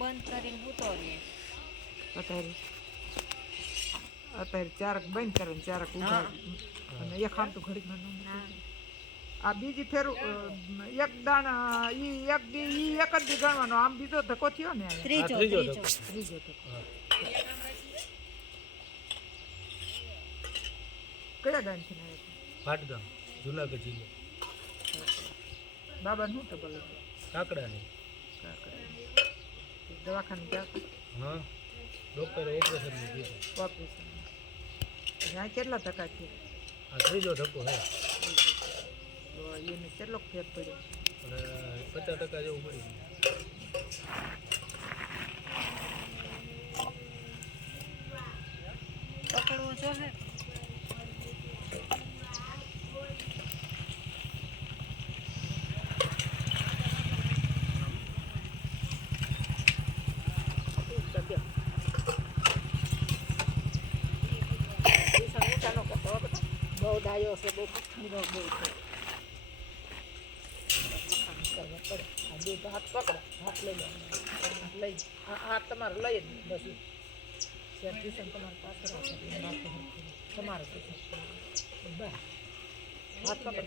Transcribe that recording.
બંધ કરીને ભૂતો રહે અત્યારે અત્યારે ચારક બંધ કરે ને ચારક ઉઘાડે અને એક આમ તો ઘડી ન આ બીજી ફેરું એક દાણા ઈ એક દી ઈ એક જ દી ગણવાનો. આમ બીજો ધક્કો થયો ને ત્રીજો ત્રીજો ત્રીજો. કયા ગામ છે હતા? પાટગામ જુનાગઢ જિલ્લો. બાબા ટબલ હતું? કાકડાની. કાકડા. દવાખાને ગયા? હા. ડૉક્ટરે ઓપરેશનનું કીધું. ઓપરેશન. ત્યાં કેટલા ટકા છે આ ત્રીજો ધક્કો છે તો એને કેટલો ફેર પડ્યો? પચાસ ટકા જેવું પડી ગયું. છે બહુ છે બહુ ઠંડો બહુ છે. બે હાથ પકડો હાથ લઈ લો. હાથ લઈ હાથ તમારે લઈ જ બસ. શેર તમારે પાસે રાખો. તમારે બસ. હાથ પકડો.